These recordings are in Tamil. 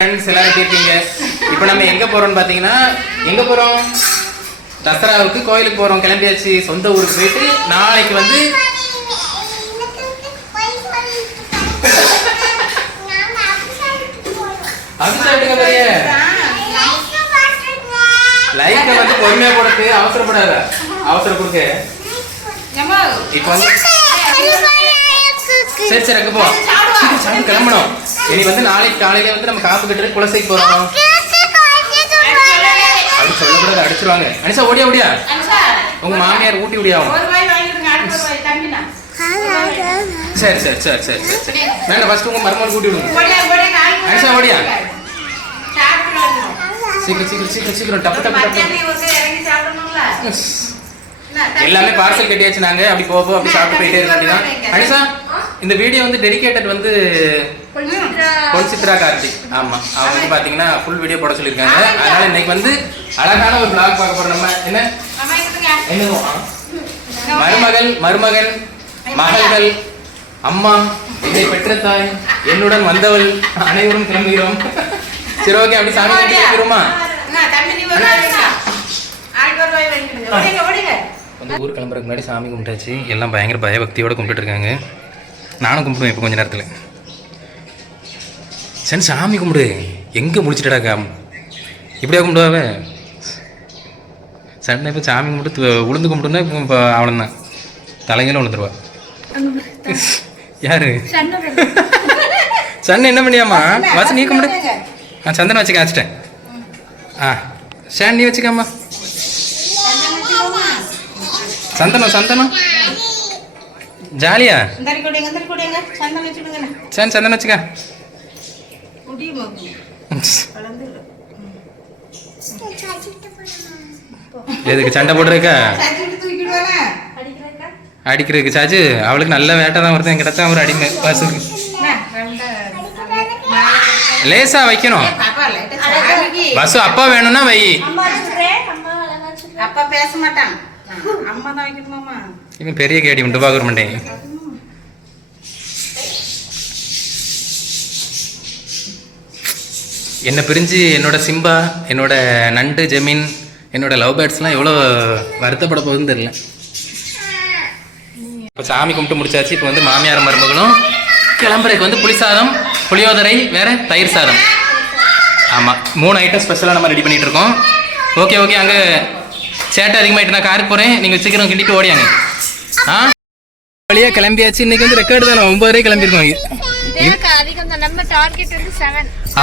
ஃப்ரெண்ட்ஸ் எல்லாரும் எப்படி இருக்கீங்க? இப்போ நம்ம எங்க போறோம்னு பாத்தீங்கன்னா எங்க போறோம்? தசராவுக்கு கோயிலுக்கு போறோம். கிளம்பியாச்சு. சொந்த ஊருக்கு போயிட்டு நாளைக்கு வந்து லைக்க வந்து பொறுமையா போடுறது அவசரப்படாத. அவசரம் கொடுக்க. இப்போ வந்து சரி சரி அங்க போ. கிளம்பணும். இனி வந்து நாளைக்கு காலையில வந்து நம்ம காப்பு கட்டுறது குலசைக்கு போறோம். அப்படி சொல்லக்கூடாது அடிச்சிருவாங்க. அனிஷா ஓடியா ஓடியா? உங்க மாமியார் ஊட்டி ஓடியா சரி சரி சரி சரி சரி வேண்டாம் ஃபர்ஸ்ட் உங்க மருமகன் கூட்டி விடுங்க. அனிஷா ஓடியா? சீக்கிரம் சீக்கிரம் சீக்கிரம் சீக்கிரம். டப்பு டப்பு டப்பு. எல்லாமே பார்சல் கட்டியாச்சு நாங்க. அப்படி போக அப்படி சாப்பிட்டு போயிட்டே இருக்க வேண்டியதான் அனிஷா இந்த வீடியோ வந்து டெடிகேட்டட் வந்து பொன்சித்ரா கார்த்திக். ஆமா அவங்க வந்து பாத்தீங்கன்னா ஃபுல் வீடியோ போட சொல்லியிருக்காங்க. அதனால இன்னைக்கு வந்து அழகான ஒரு vlog பார்க்க போறோம். நம்ம என்ன? என்னவோ. மருமகள் மருமகன் மகள்கள் அம்மா என்னை பெற்ற தாய் என்னுடன் வந்தவள் அனைவரும் கிளம்புகிறோம். சரி ஓகே அப்படி சாமி கிளம்பிடுவோமா வந்து ஊர் கிளம்புறதுக்கு முன்னாடி சாமி கும்பிட்டாச்சு. எல்லாம் பயங்கர பயபக்தியோட கும்பிட்டு இருக்காங்க. நானும் கும்பிடுவேன் இப்போ கொஞ்ச நேரத்தில். சரி சாமி கும்பிடு. எங்கே முடிச்சிட்டடாக்கா இப்படியா கும்பிடுவாவ சண்டை இப்போ சாமி கும்பிட்டு உளுந்து கும்பிட்டுன்னா இப்போ இப்போ அவ்வளோதான் தலைகையில் விழுந்துருவா யாரு? சண்டை என்ன பண்ணியாமா வாசு நீ கும்பிடு. ஆ சந்தனம் வச்சுக்க வச்சுட்டேன் ஆ ஷேன் நீ வச்சுக்காம்மா. சந்தனம் சந்தனம். ஜாலியா? சரி சந்தனம் வச்சுக்க. எதுக்கு சண்டை போடுறதுக்கா அடிக்கிறதுக்கு சாச்சு? அவளுக்கு நல்ல வேட்டை தான் வருது. தான் ஒரு அடிமை பஸ்ஸுக்கு லேசா வைக்கணும். பஸ் அப்பா வேணும்னா வை. அப்பா பேச மாட்டான். அம்மா தான் வைக்கணுமாமா இவன் பெரிய கேடி உண்டு பார்க்க மாட்டேன். என்னை பிரிஞ்சு என்னோட சிம்பா என்னோட நண்டு ஜெமீன் என்னோட லவ் பேர்ட்ஸ்லாம் எவ்வளோ வருத்தப்பட போகுதுன்னு தெரியல. இப்போ சாமி கும்பிட்டு முடிச்சாச்சு. இப்போ வந்து மாமியார் மருமகளும் கிளம்புறதுக்கு வந்து புளிசாதம் புளியோதரை வேற தயிர் சாதம். ஆமாம் மூணு ஐட்டம் ஸ்பெஷலாக நம்ம ரெடி பண்ணிகிட்டு இருக்கோம். ஓகே ஓகே அங்கே சேட்டை அதிகமாகிட்டு நான் காருக்கு போகிறேன் நீங்கள் சீக்கிரம் கிண்டிட்டு ஓடியாங்க. ஆ? வழியாக கிளம்பியாச்சு. இன்றைக்கி வந்து ரெக்கார்டு தானே ஒன்பதரை கிளம்பியிருக்கோம்.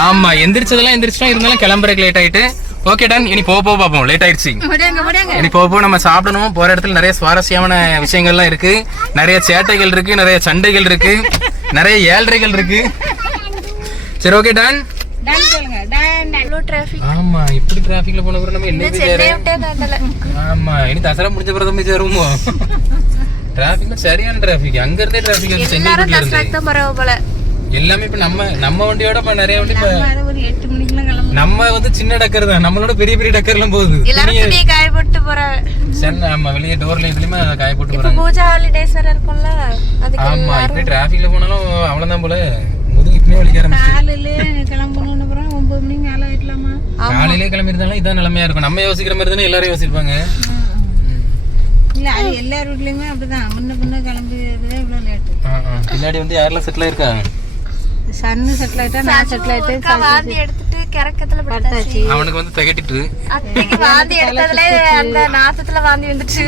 ஆமா எந்திரிச்சதெல்லாம் எந்திரிச்சோம் இருந்தாலும் கிளம்புறதுக்கு லேட் ஆயிட்டு. ஓகே டன் இனி போக போக பார்ப்போம் லேட் ஆயிடுச்சு. முடியாங்க முடியாங்க. இனி போக போக நம்ம சாப்பிடணும். போற இடத்துல நிறைய சுவாரஸ்யமான விஷயங்கள்லாம் இருக்கு. நிறைய சேட்டைகள் இருக்கு நிறைய சண்டைகள் இருக்கு நிறைய ஏழ்றைகள் இருக்கு. சரி ஓகே டன் டன் சொல்லுங்க. டன் அவ்வளோ டிராஃபிக் ஆமா இப்படி டிராஃபிக்ல போன பிறகு நம்ம என்ன சென்னை ஆமா இனி தசரா முடிஞ்ச பிறகு போய் சேருவோமோ? டிராஃபிக்ல சரியான டிராஃபிக் அங்க இருந்தே பரவ போல. எல்லாமே இப்ப நம்ம நம்ம வண்டியோட இப்ப நிறைய வண்டி இப்ப கிளம்பு நம்ம வந்து சின்ன டக்கர் தான் நம்மளோட பெரிய பெரிய டக்கர் எல்லாம் போகுது காய போட்டு போறாங்க சென்னை ஆமா வெளியே டோர்ல இதுலயுமே காய போட்டு போறாங்க. பூஜா ஹாலிடேஸ் வேற இருக்கும்ல ஆமா இப்படி டிராபிக்ல போனாலும் அவ்வளவுதான் போல. முதுகு இப்பவே வலிக்க ஆரம்பிச்சு காலையில கிளம்பணும்னு அப்புறம் ஒன்பது மணிக்கு மேலே ஆயிடலாமா? காலையிலே கிளம்பி இருந்தாலும் இதான் நிலைமையா இருக்கும். நம்ம யோசிக்கிற மாதிரி தானே எல்லாரும் யோசிப்பாங்க. இல்ல அது எல்லா ரூட்லயுமே அப்படிதான். முன்ன பின்ன இவ்வளவு லேட்டு ஆ. பின்னாடி வந்து யாரெல்லாம் செட்டில் ஆயிருக்காங்க சன்னு செட்டில் ஆயிட்டா நான் செட்டில் வாந்தி எடுத்துட்டு கிறக்கத்துல படுத்தாச்சு. அவனுக்கு வந்து திகட்டிட்டு. அத்தைக்கு வாந்தி எடுத்ததுல அந்த நாத்தத்துல வாந்தி வந்துச்சு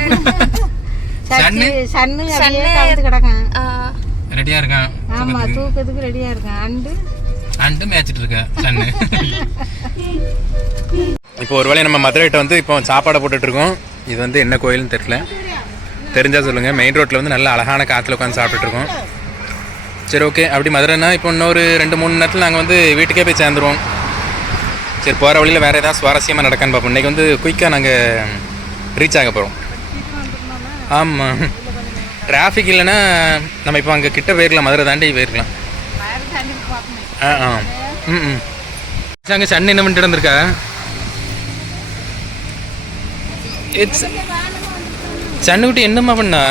சன்னு? சன்னு அப்படியே கவுத்து கிடக்கான். ஆ, ரெடியா இருக்கான். ஆமா தூக்கத்துக்கு. ரெடியா இருக்கான். அண்டு? அண்டு மேய்ச்சிட்டு இருக்க சன்னு. இப்போ ஒரு வேளை நம்ம மதுரைட்ட வந்து இப்போ சாப்பாடை போட்டுட்டு இருக்கோம். இது வந்து என்ன கோயில்னு தெரியல. தெரிஞ்சா சொல்லுங்க. மெயின் ரோட்ல வந்து நல்ல அழகான காத்துல உட்காந்து சாப்பிட்டுட்டு இருக்கோம். சரி ஓகே அப்படி மதுரைனா இப்போ இன்னொரு ரெண்டு மூணு நேரத்தில் நாங்கள் வந்து வீட்டுக்கே போய் சேர்ந்துருவோம். சரி போகிற வழியில் வேறு ஏதாவது சுவாரஸ்யமாக நடக்கான்னு பார்ப்போம். இன்றைக்கி வந்து குயிக்காக நாங்கள் ரீச் ஆக போகிறோம் ஆமாம் டிராஃபிக் இல்லைன்னா நம்ம இப்போ அங்கே கிட்ட போயிருக்கலாம் மதுரை தாண்டி போயிருக்கலாம். ஆ ஆ. ம் ம். அங்கே சன் என்ன பண்ணிட்டு வந்திருக்கா? இட்ஸ் சன்னுக்குட்டி என்னம்மா பண்ணா?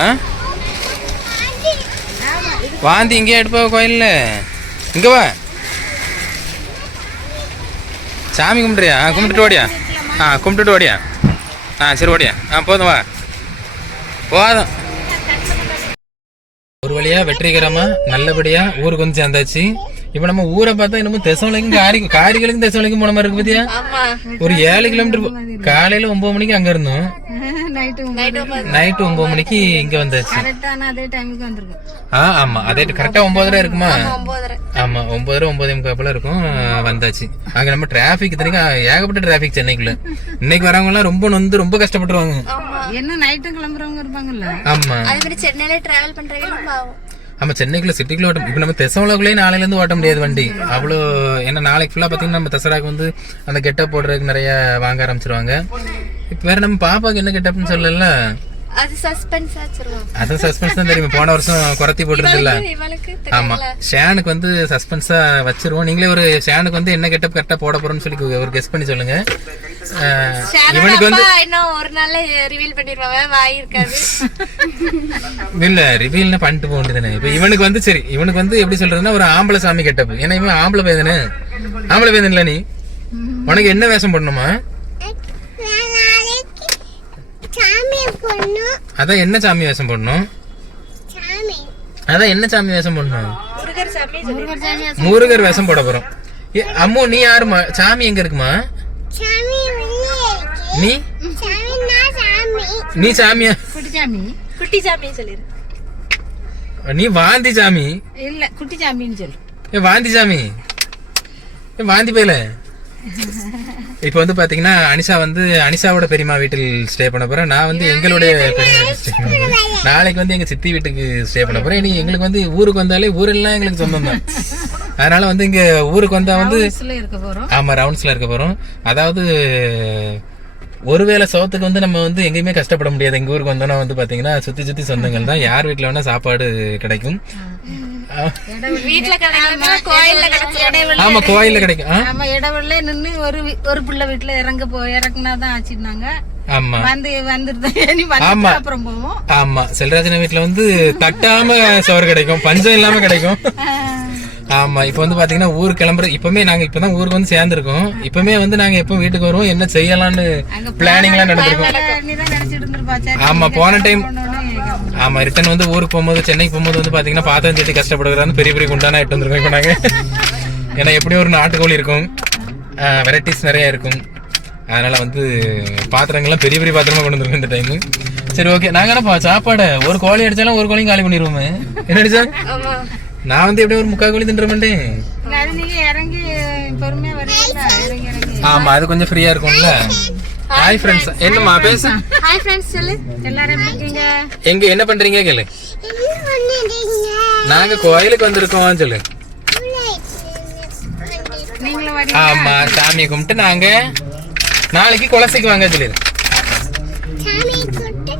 வாந்தி இங்கே எடுப்பா கோயிலில். இங்கே வா. சாமி கும்பிட்றியா? ஆ கும்பிட்டுட்டு ஓடியா? ஆ கும்பிட்டுட்டு ஓடியா? ஆ சரி ஓடியா. ஆ போதும் வா. போதும். ஒரு வழியா வெற்றிகரமாக நல்லபடியாக ஊருக்கு வந்து சேர்ந்தாச்சு. இப்போ நம்ம ஊரை பார்த்தா இன்னமும் தெசவலைக்கும் காரி காரிகளுக்கும் தெசவலைக்கும் போன மாதிரி இருக்கு பாத்தியா? ஆமா. ஒரு ஏழு கிலோமீட்டர் காலையில ஒன்பது மணிக்கு அங்க இருந்தோம். நைட்டு ஒன்பது மணிக்கு. இங்க வந்தாச்சு. கரெக்டான அதே டைமுக்கு வந்திருக்கும். ஆ ஆமா. அதே கரெக்டா ஒன்பதரை இருக்குமா? ஆமா ஒன்பதரை. ஒன்பதே முக்கால் இருக்கும் வந்தாச்சு. அங்க நம்ம டிராபிக் தெரியும் ஏகப்பட்ட டிராபிக் சென்னைக்குள்ள. இன்னைக்கு வரவங்க எல்லாம் ரொம்ப நொந்து ரொம்ப கஷ்டப்பட்டுருவாங்க. என்ன நைட்டு கிளம்புறவங்க இருப்பாங்கல்ல? ஆமா. அதே மாதிரி சென்னையில டிராவல் பண்றவங்களும் நம்ம சென்னைக்குள்ளே சென்னைக்குள்ள சிட்டிக்குள்ள ஓட்ட இப்போ நம்ம தெசவளக்குள்ளேயே நாளையிலேருந்து ஓட்ட முடியாது வண்டி. அவ்வளோ ஏன்னா நாளைக்கு ஃபுல்லாக பார்த்தீங்கன்னா நம்ம தசராக்கு வந்து அந்த கெட்டப் போடுறதுக்கு நிறைய வாங்க ஆரம்பிச்சிருவாங்க. இப்போ வேற நம்ம பாப்பாவுக்கு என்ன கெட்டப்னு சொல்லல? அது சஸ்பென்ஸ் தான் தெரியும். போன வருஷம் குறைத்தி போட்டுருது இல்ல இவளுக்கு ஆமா. ஷேனுக்கு வந்து சஸ்பென்ஸா வச்சிருவோம். நீங்களே ஒரு ஷேனுக்கு வந்து என்ன கெட்டப் கரெக்டா போட போறோம்னு சொல்லி ஒரு கெஸ் பண்ணி சொல்லுங்க. இவனுக்கு வந்து இன்னும் ஒரு நாள்ல ரிவீல் பண்ணிடுவாங்க வாய் இருக்காது. இல்ல ரிவீல்னா பண்ணிட்டு போக வேண்டியதானே இப்ப இவனுக்கு வந்து சரி இவனுக்கு வந்து எப்படி சொல்றதுன்னா ஒரு ஆம்பளை சாமி கெட்டப் ஏன்னா இவன் ஆம்பளை பேதனே ஆம்பளை பேதன் இல்ல நீ உனக்கு என்ன வேஷம் பண்ணணுமா அதான் என்ன சாமி வேஷம் பண்ணணும் அதான் என்ன சாமி வேஷம் பண்ணணும் முருகர் வேஷம் போட போறோம். ஏ, அம்மு நீ யாருமா சாமி எங்க இருக்குமா? நீ? நீ சாமியா? குட்டி சாமி. சொல்லிரு நீ வாந்தி சாமி. இல்ல குட்டிச்சாமின்னு சொல்லு. ஏ வாந்தி சாமி. ஏ வாந்தி போயில. இப்போ வந்து பாத்தீங்கன்னா அனிஷா வந்து அனிஷாவோட பெரியம்மா வீட்டில் ஸ்டே பண்ண போறேன் நான் வந்து எங்களுடைய வீட்டில் நாளைக்கு வந்து எங்க சித்தி வீட்டுக்கு ஸ்டே பண்ண போறேன். இனி எங்களுக்கு வந்து ஊருக்கு வந்தாலே ஊரெல்லாம் எங்களுக்கு சொந்தம் தான். அதனால வந்து இங்க ஊருக்கு வந்தா வந்து ஆமா ரவுண்ட்ஸ்ல இருக்க போறோம். அதாவது ஒருவேளை சோத்துக்கு வந்து நம்ம வந்து எங்கேயுமே கஷ்டப்பட முடியாது. எங்க ஊருக்கு வந்தோம்னா வந்து பாத்தீங்கன்னா சுத்தி சுத்தி சொந்தங்கள் தான். யார் வீட்ல வேணா சாப்பாடு கிடைக்கும். வீட்டுல கிடைக்காம கோயில்ல கிடைச்சு ஆமா கோயில்ல கிடைக்கும். ஆ? நம்ம இடவெளில நின்னு ஒரு ஒரு பிள்ளை வீட்டுல இறங்க போ இறக்குனாதான் ஆச்சுன்னாங்க. ஆமா. வந்து வந்துட்டு நீ வந்து ஆமா. அப்புறம் போவோம். ஆமா செல்ராஜன வீட்ல வந்து தட்டாம சோறு கிடைக்கும் பஞ்சம் இல்லாம கிடைக்கும். ஆமா இப்ப வந்து பாத்தீங்கன்னா ஊர் கிளம்புற இப்பவுமே நாங்க இப்பதான் ஊருக்கு வந்து சேர்ந்திருக்கோம். இப்பவுமே வந்து நாங்க எப்போ வீட்டுக்கு வருவோம் என்ன செய்யலாம்னு பிளானிங் எல்லாம் நடந்திருக்கோம். ஆமா போன டைம் ஆமா ரிட்டர்ன் வந்து ஊருக்கு போகும்போது சென்னைக்கு போகும்போது வந்து பாத்தீங்கன்னா பாத்திரம் தேடி கஷ்டப்படுகிறான்னு பெரிய பெரிய குண்டானா இட்டு வந்திருக்கோம் இப்போ நாங்க. ஏன்னா எப்படியும் ஒரு நாட்டுக்கோழி இருக்கும். வெரைட்டிஸ் நிறைய இருக்கும். அதனால வந்து பாத்திரங்கள்லாம் பெரிய பெரிய பாத்திரமா கொண்டு வந்திருக்கோம் இந்த டைம் சரி ஓகே நாங்க என்ன சாப்பாடு? ஒரு கோழி அடிச்சாலும் ஒரு கோழியும் காலி பண்ணிடுவோமே. என்ன அடிச்சா? நான் வந்து எப்படியும் ஒரு முக்கால் கோழி தின்ற மாட்டேன். இல்ல, அது கொஞ்சம் ஃப்ரீயா இருக்கும்ல. ஹாய் ஃப்ரெண்ட்ஸ் என்னம்மா பேசு. ஹாய் ஃப்ரெண்ட்ஸ் சொல்லு. எல்லாரும் எப்படி இருக்கீங்க? எங்க என்ன பண்றீங்க? கேளு. நாங்க கோயிலுக்கு வந்திருக்கோம் சொல்லு. ஆமா சாமியை கும்பிட்டு நாங்க நாளைக்கு குலசைக்கு வாங்க சொல்லிடு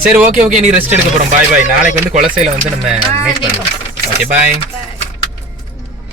சரி ஓகே ஓகே நீ ரெஸ்ட் எடுக்க போறோம். பாய் பாய் நாளைக்கு வந்து குலசையில வந்து நம்ம மீட் பண்ணலாம். Okay bye